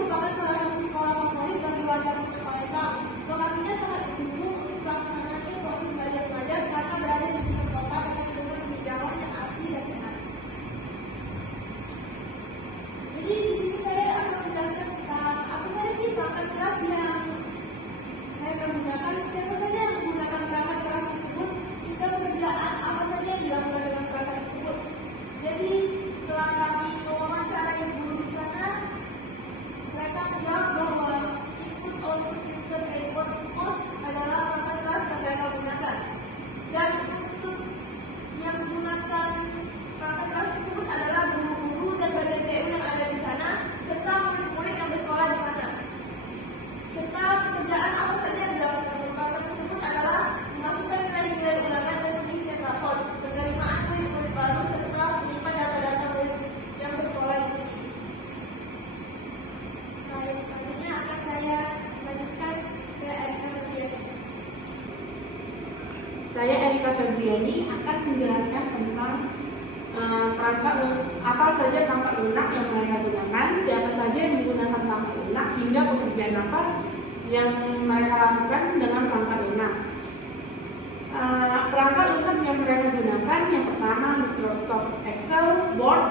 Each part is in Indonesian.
merupakan salah satu sekolah favorit bagi warga Kota Palembang. Lokasinya sangat mendukung untuk pelaksanaan proses belajar mengajar karena berada di pusat kota dengan penghijauan yang asli dan sehat. Jadi di sini saya akan menjelaskan tentang apa saja sih perangkat keras yang mereka gunakan, siapa saja yang menggunakan perangkat keras tersebut, hingga pekerjaan apa saja yang dilakukan dengan perangkat tersebut. Jadi setelah kami mewawancarai guru di sana, mereka menjawab bahwa input output printer keyboard mouse adalah perangkat keras yang mereka gunakan. Dan untuk yang menggunakan perangkat keras tersebut adalah guru-guru dan bagian TU yang ada di sana, serta murid-murid yang bersekolah di sana. Serta pekerjaan apa saja yang dilakukan perangkat tersebut adalah memasukkan nilai-nilai ulangan dan pengisian rapor, penerimaan murid-murid baru, serta menyimpan data-data murid yang bersekolah di sini. Selanjutnya akan saya lanjutkan ke Erika Febriani. Saya Erika Febriani akan menjelaskan tentang perangkat apa saja perangkat lunak yang mereka gunakan, siapa saja yang menggunakan perangkat lunak, hingga pekerjaan apa yang mereka lakukan dengan perangkat lunak. Perangkat lunak yang mereka gunakan yang pertama Microsoft Excel, Word,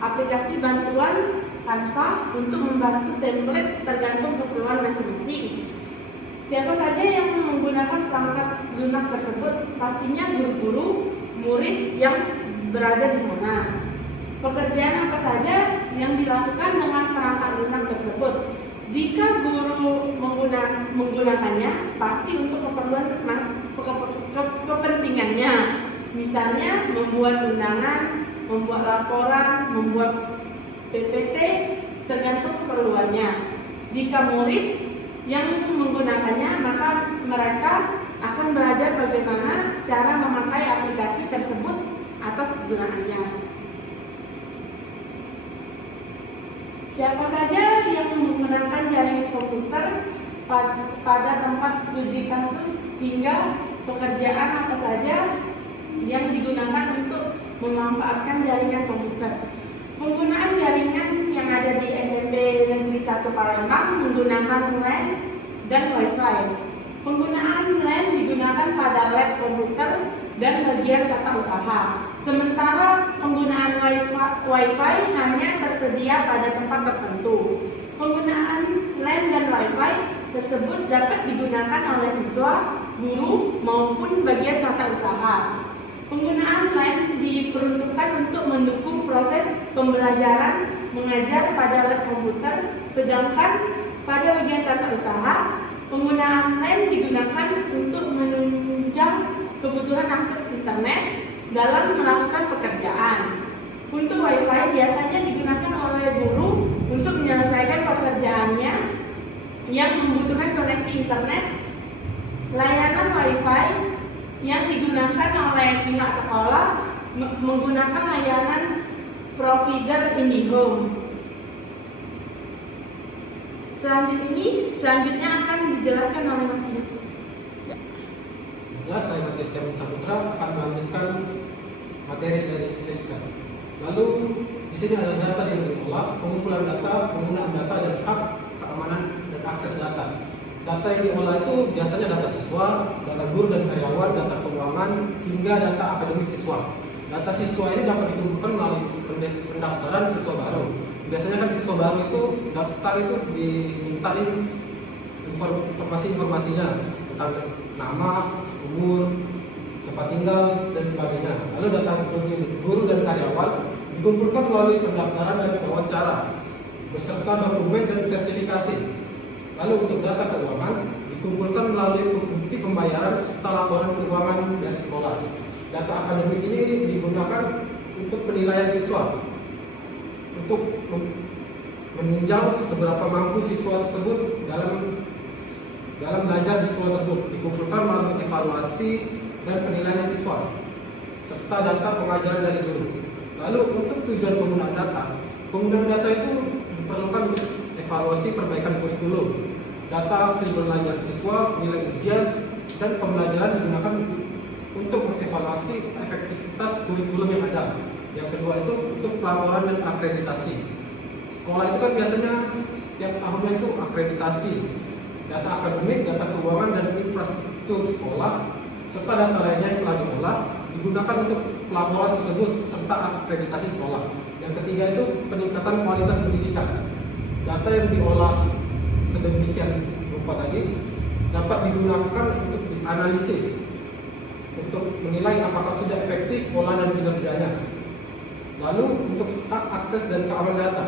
aplikasi bantuan Canva untuk membantu template tergantung keperluan masing-masing. Siapa saja yang menggunakan perangkat lunak tersebut? Pastinya guru-guru, murid yang berada di sana. Pekerjaan apa saja yang dilakukan dengan perangkat lunak tersebut? Jika guru menggunakannya, pasti untuk kepentingannya. Misalnya membuat undangan, membuat laporan, membuat PPT, tergantung keperluannya. Jika murid yang menggunakannya, maka mereka akan belajar bagaimana cara memakai aplikasi tersebut atas kegunaannya. Siapa saja yang menggunakan jaringan komputer pada tempat studi kasus hingga pekerjaan apa saja yang digunakan untuk memanfaatkan jaringan komputer. Penggunaan jaringan yang ada di SMP Negeri 1 Palembang menggunakan LAN dan Wi-Fi. Penggunaan LAN digunakan pada lab komputer dan bagian tata usaha. Sementara penggunaan Wi-Fi hanya tersedia pada tempat tertentu. Penggunaan LAN dan Wi-Fi tersebut dapat digunakan oleh siswa, guru, maupun bagian tata usaha. Penggunaan LAN diperuntukkan untuk mendukung proses pembelajaran mengajar pada lab komputer, sedangkan pada bagian tata usaha, penggunaan LAN digunakan untuk menunjang kebutuhan akses internet dalam melakukan pekerjaan. Untuk Wi-Fi biasanya digunakan oleh guru untuk menyelesaikan pekerjaannya yang membutuhkan koneksi internet. Layanan Wi-Fi yang digunakan oleh pihak sekolah menggunakan layanan provider IndiHome. Selanjutnya akan dijelaskan oleh Matius. Ya, saya Matius Kevin Saputra akan melanjutkan materi dari Erika. Lalu di sini ada data yang diolah, pengumpulan data, penggunaan data, dan hak keamanan dan akses data. Data yang diolah itu biasanya data siswa, data guru dan karyawan, data keuangan, hingga data akademik siswa. Data siswa ini dapat dikumpulkan melalui pendaftaran siswa baru. Biasanya kan siswa baru itu daftar itu dimintain informasinya tentang nama, umur, tempat tinggal, dan sebagainya. Lalu data guru dan karyawan dikumpulkan melalui pendaftaran dan wawancara beserta dokumen dan sertifikasi. Lalu untuk data keuangan dikumpulkan melalui bukti pembayaran serta laporan keuangan dari sekolah. Data akademik ini digunakan untuk penilaian siswa, untuk meninjau seberapa mampu siswa tersebut dalam belajar di sekolah tersebut. Dikumpulkan melalui evaluasi dan penilaian siswa serta data pengajaran dari guru. Lalu untuk tujuan penggunaan data itu diperlukan untuk evaluasi perbaikan kurikulum, data hasil belajar siswa, nilai ujian, dan pembelajaran digunakan untuk mengevaluasi efektivitas kurikulum yang ada. Yang kedua itu untuk pelaporan dan akreditasi. Sekolah itu kan biasanya setiap tahunnya itu akreditasi data akademik, data keuangan, dan infrastruktur sekolah, serta data lainnya yang telah diolah digunakan untuk pelaporan tersebut serta akreditasi sekolah. Yang ketiga itu peningkatan kualitas pendidikan. Data yang diolah sedemikian rupa tadi dapat digunakan untuk dianalisis untuk menilai apakah sudah efektif pola dan kinerjanya. Lalu untuk hak akses dan keamanan data,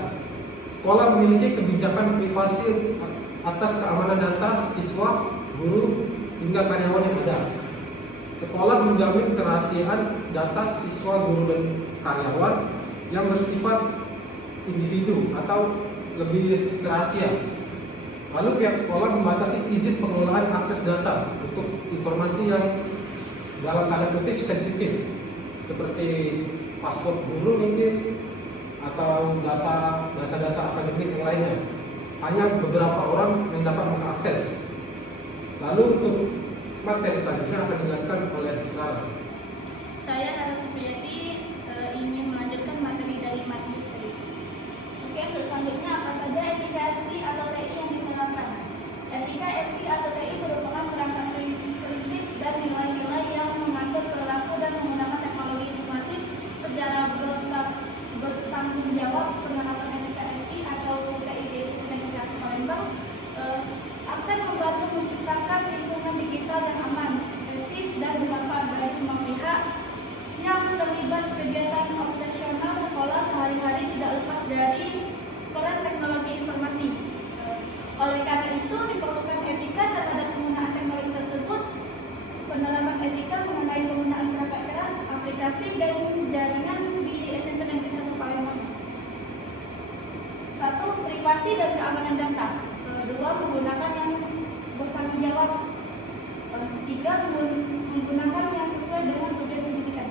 sekolah memiliki kebijakan privasi atas keamanan data siswa, guru, hingga karyawan yang ada. Sekolah menjamin kerahasiaan data siswa, guru, dan karyawan yang bersifat individu atau lebih rahasia. Lalu pihak sekolah membatasi izin pengelolaan akses data untuk informasi yang dalam tanda kutip sensitif, seperti paspor guru mungkin atau data akademik yang lainnya. Hanya beberapa orang yang dapat mengakses. Lalu untuk materi selanjutnya akan dijelaskan oleh Lara. Saya Lara Supriyati ingin melanjutkan materi dari majelis tadi. Oke, untuk selanjutnya apa saja etika SI atau TI yang diterapkan? Etika SI atau TI merupakan kerangka prinsip dan nilai-nilai yang mengatur perilaku dan menggunakan teknologi informasi secara bertanggung jawab. Penerapan etika SI atau TI di Institut Kesehatan Palembang akan membantu menciptakan lingkungan digital yang aman, etis, dan bermanfaat bagi semua pihak yang terlibat kegiatan operasional sekolah sehari-hari, tidak lepas dari peran teknologi informasi. Oleh karena itu diperlukan etika terhadap penggunaan teknologi tersebut, penerapan etika mengenai penggunaan perangkat keras, aplikasi, dan jaringan di SMP Negeri 1 Palembang. 1. Privasi dan keamanan data. 2. Menggunakan yang bertanggung jawab. 3. Menggunakan yang sesuai dengan tujuan pendidikan.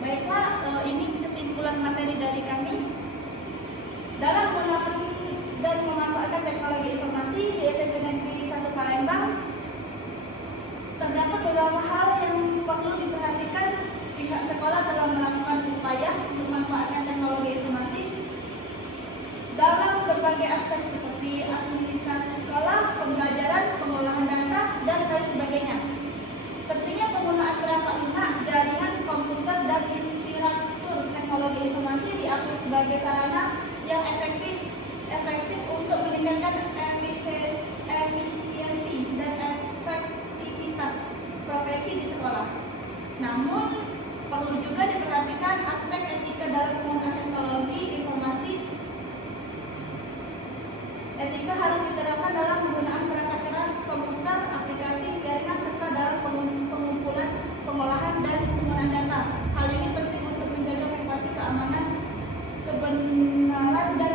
Baiklah, ini kesimpulan materi dari kami. Dalam menggunakan dan memanfaatkan teknologi informasi di SMP Negeri 1 Palembang, terdapat beberapa hal yang perlu diperhatikan. Pihak sekolah telah melakukan upaya untuk memanfaatkan teknologi informasi dalam berbagai aspek seperti administrasi sekolah, pembelajaran, pengolahan data, dan lain sebagainya. Pentingnya penggunaan perangkat lunak, jaringan komputer, dan inspirator teknologi informasi diakui sebagai sarana yang efektif untuk meningkatkan efisiensi dan efektivitas profesi di sekolah. Namun, perlu juga diperhatikan aspek etika dalam penggunaan teknologi informasi. Etika harus diterapkan dalam penggunaan perangkat keras, komputer, aplikasi, jaringan, serta dalam pengumpulan, pengolahan, dan penggunaan data. Hal ini penting untuk menjaga privasi, keamanan, kebenaran, dan